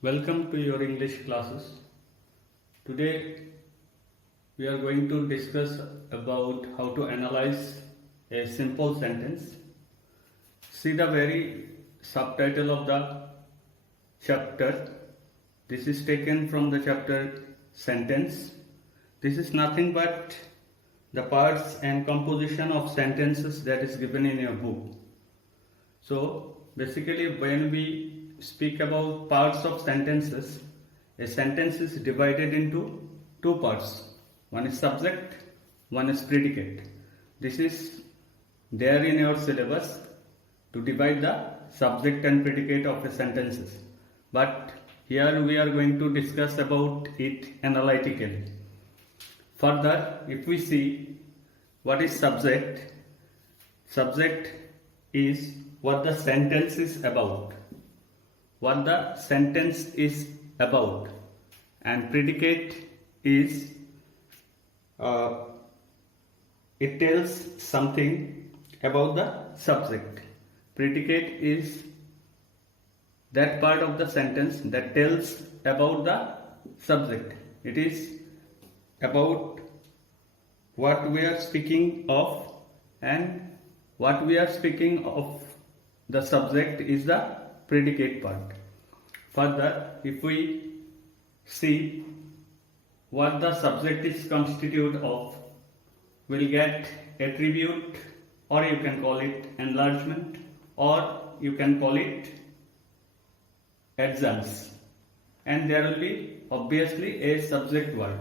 Welcome to your English classes. Today we are going to discuss about how to analyze a simple sentence. See the very subtitle of the chapter. This is taken from the chapter sentence. This is nothing but the parts and composition of sentences that is given in your book. So basically when we speak about parts of sentences, a sentence is divided into two parts. One is subject, one is predicate. This is there in your syllabus to divide the subject and predicate of the sentences. But here we are going to discuss about it analytically. Further, if we see what is subject, subject is what the sentence is about. What the sentence is about, and predicate is it tells something about the subject. Predicate is that part of the sentence that tells about the subject. It is about what we are speaking of, and what we are speaking of the subject is the predicate part. Further, if we see what the subject is constituted of, we'll get attribute, or you can call it enlargement, or you can call it adjuncts, and there will be obviously a subject word.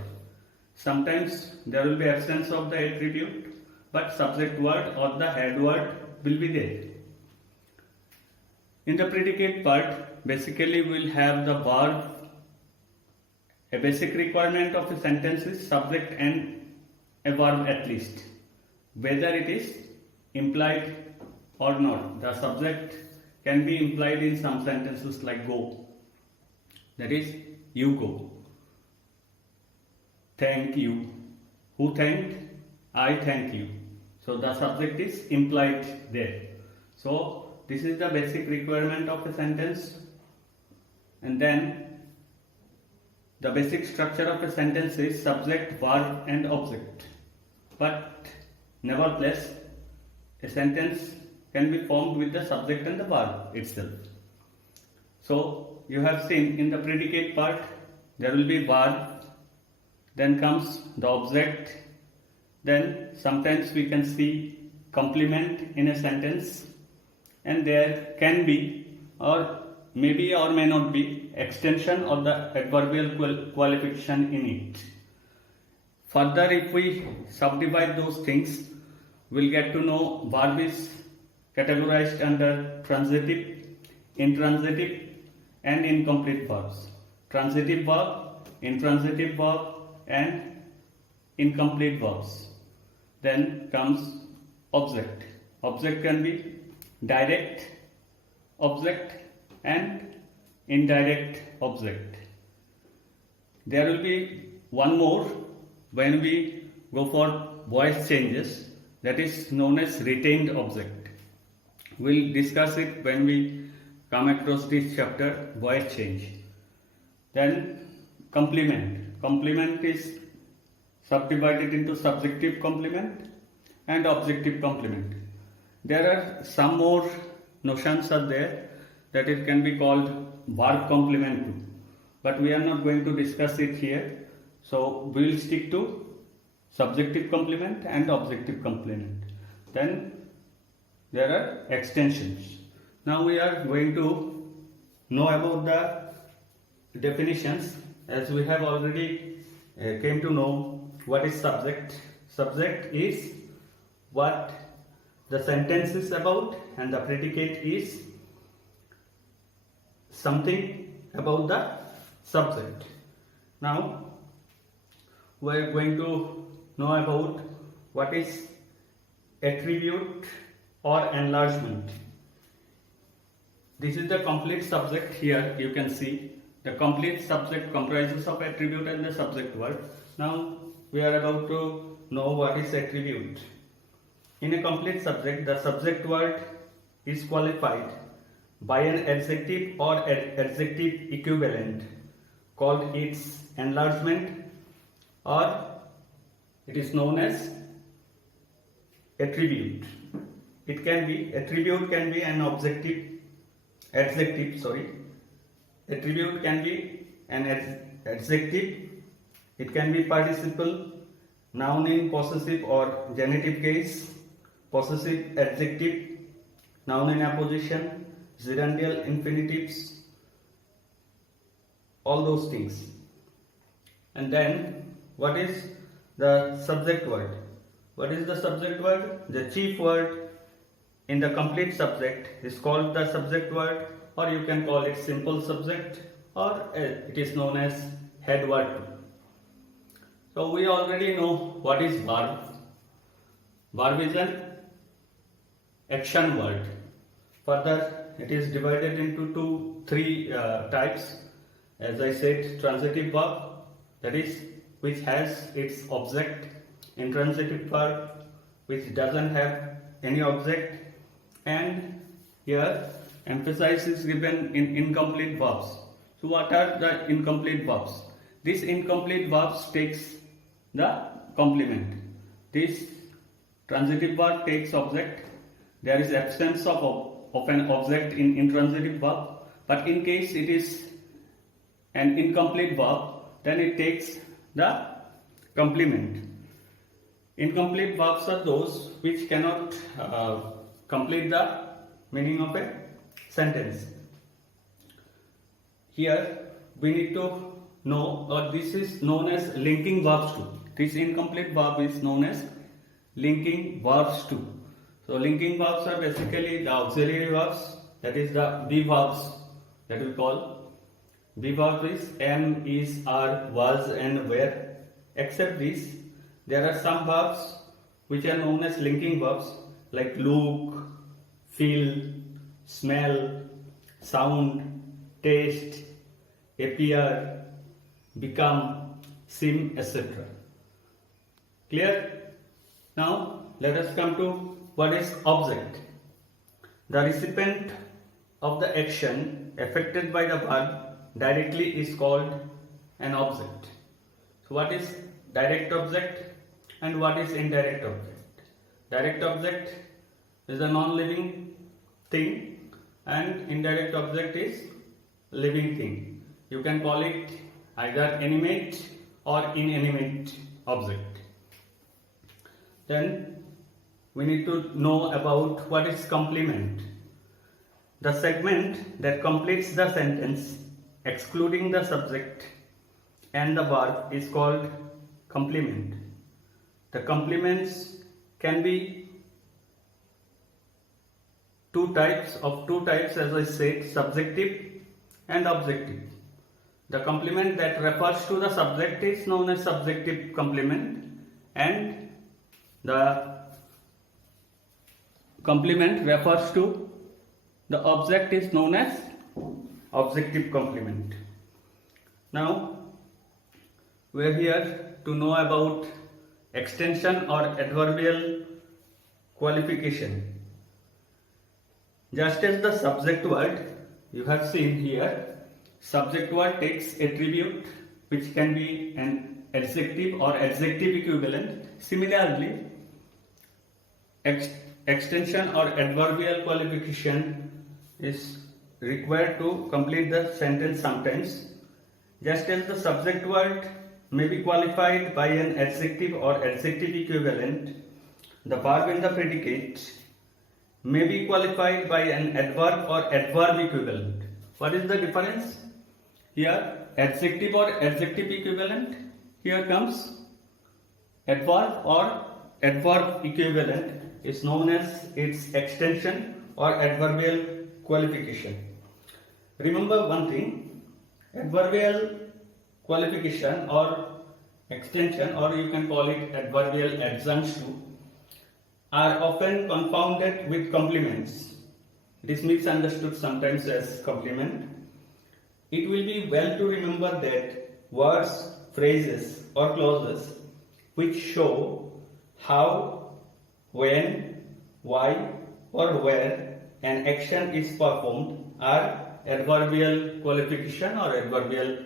Sometimes there will be absence of the attribute, but subject word or the head word will be there. In the predicate part, basically we'll have the verb. A basic requirement of a sentence is subject and a verb at least, whether it is implied or not. The subject can be implied in some sentences like go, that is, you go. Thank you. Who thanked? I thank you. So the subject is implied there. So this is the basic requirement of a sentence. And then the basic structure of a sentence is subject, verb and object. But nevertheless, a sentence can be formed with the subject and the verb itself. So you have seen in the predicate part, there will be verb, then comes the object, then sometimes we can see complement in a sentence, and there can be, or maybe or may not be, extension or the adverbial qualification in it. Further, if we subdivide those things, we'll get to know verb is categorized under transitive, intransitive and incomplete verbs. Transitive verb, intransitive verb and incomplete verbs. Then comes object. Object can be direct object and indirect object. There will be one more when we go for voice changes, that is known as retained object. We'll discuss it when we come across this chapter, voice change. Then complement. Complement is subdivided into subjective complement and objective complement. There are some more notions are there that it can be called verb complement too, but we are not going to discuss it here. So we will stick to subjective complement and objective complement. Then there are extensions. Now we are going to know about the definitions, as we have already came to know what is subject. Subject is what the sentence is about, and the predicate is something about the subject. Now we are going to know about what is attribute or enlargement. This is the complete subject. Here you can see the complete subject comprises of attribute and the subject word. Now we are about to know what is attribute. In a complete subject, the subject word is qualified by an adjective or adjective equivalent called its enlargement, or it is known as attribute. It can be, attribute can be an adjective, attribute can be an adjective, it can be participle, noun in possessive or genitive case, possessive adjective, noun in apposition, gerundial infinitives, all those things. And then what is the subject word? What is the subject word? The chief word in the complete subject is called the subject word, or you can call it simple subject, or it is known as head word. So we already know what is verb. Verb is an action word. Further, it is divided into three types. As I said, transitive verb, that is which has its object, intransitive verb which doesn't have any object, and here emphasis is given in incomplete verbs. So what are the incomplete verbs? This incomplete verbs takes the complement. This transitive verb takes object. There is absence of an object in intransitive verb, but in case it is an incomplete verb, then it takes the complement. Incomplete verbs are those which cannot complete the meaning of a sentence. Here we need to know, or this is known as linking verbs too. This incomplete verb is known as linking verbs too. So linking verbs are basically the auxiliary verbs, that is the be verbs that we call. Be verb is am, is, are, was and were. Except this, there are some verbs which are known as linking verbs like look, feel, smell, sound, taste, appear, become, seem, etc. Clear? Now let us come to what is object. The recipient of the action affected by the verb directly is called an object. So what is direct object and what is indirect object? Direct object is a non-living thing and indirect object is living thing. You can call it either animate or inanimate object. Then we need to know about what is complement. The segment that completes the sentence excluding the subject and the verb is called complement. The complements can be two types as I said, subjective and objective. The complement that refers to the subject is known as subjective complement, and the complement refers to the object is known as objective complement. Now we are here to know about extension or adverbial qualification. Just as the subject word, you have seen here, subject word takes attribute which can be an adjective or adjective equivalent. Similarly, extension or adverbial qualification is required to complete the sentence sometimes. Just as the subject word may be qualified by an adjective or adjective equivalent, the verb in the predicate may be qualified by an adverb or adverb equivalent. What is the difference? Here adjective or adjective equivalent, here comes adverb or adverb equivalent is known as its extension or adverbial qualification. Remember one thing, adverbial qualification or extension, or you can call it adverbial adjuncts too, are often confounded with complements. It is misunderstood sometimes as complement. It will be well to remember that words, phrases or clauses which show how, when, why or where an action is performed are adverbial qualification or adverbial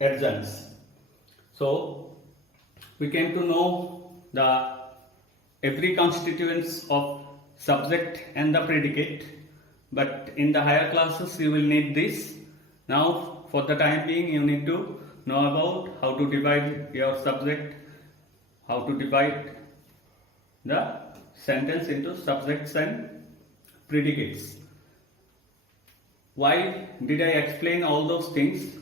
adjuncts. So we came to know the every constituents of subject and the predicate, but in the higher classes you will need this. Now for the time being you need to know about how to divide your subject, how to divide the sentence into subjects and predicates. Why did I explain all those things?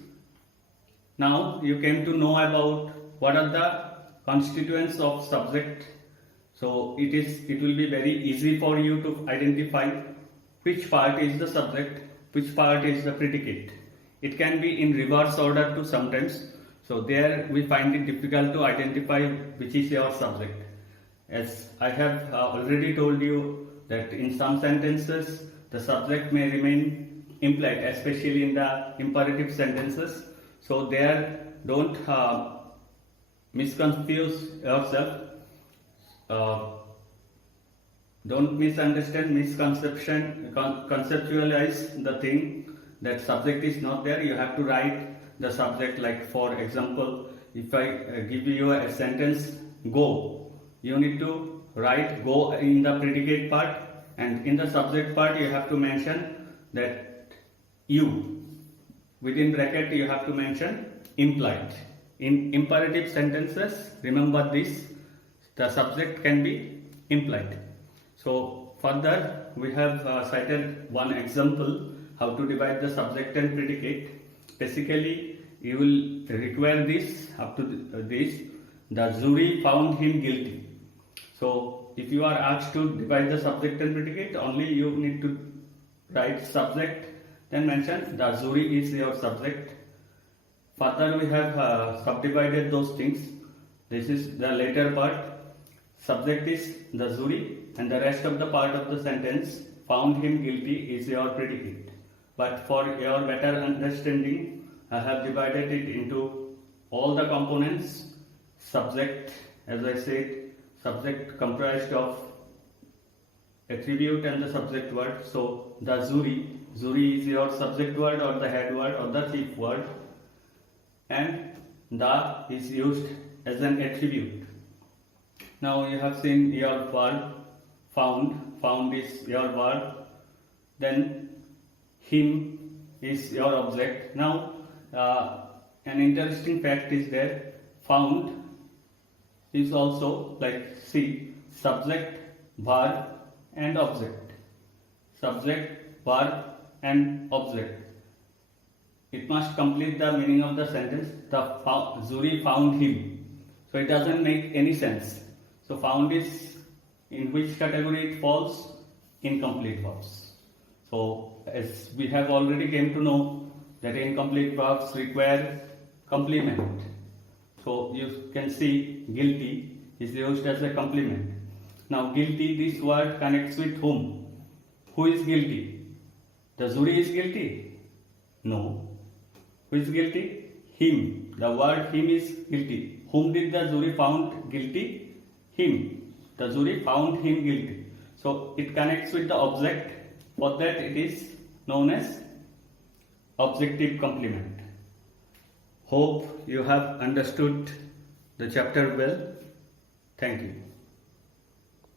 Now you came to know about what are the constituents of subject. So it will be very easy for you to identify which part is the subject, which part is the predicate. It can be in reverse order too sometimes. So there we find it difficult to identify which is your subject. As I have already told you that in some sentences the subject may remain implied, especially in the imperative sentences. So there don't misconfuse yourself. Don't misunderstand, conceptualize the thing that subject is not there. You have to write the subject. Like for example, if I give you a sentence, go, you need to write go in the predicate part, and in the subject part you have to mention that you, within bracket you have to mention implied. In imperative sentences, remember this, the subject can be implied. So further we have cited one example how to divide the subject and predicate. Basically you will require this up to this, the jury found him guilty. So if you are asked to divide the subject and predicate, only you need to write subject, then mention the jury is your subject. Further we have subdivided those things. This is the later part. Subject is the jury and the rest of the part of the sentence, found him guilty, is your predicate. But for your better understanding, I have divided it into all the components. Subject, as I said, subject comprised of attribute and the subject word. So the jury is your subject word or the head word or the chief word, and the is used as an attribute. Now you have seen your verb found is your verb, then him is your object. Now an interesting fact is there, found is also like see, subject, verb and object. Subject, verb and object. It must complete the meaning of the sentence. The jury found him. So it doesn't make any sense. So found is in which category it falls? Incomplete verbs. So as we have already came to know that incomplete verbs require complement. So you can see guilty is used as a complement. Now guilty, this word connects with whom? Who is guilty? The jury is guilty? No. Who is guilty? Him. The word him is guilty. Whom did the jury found guilty? Him. The jury found him guilty. So it connects with the object. For that it is known as objective complement. Hope you have understood the chapter well. Thank you.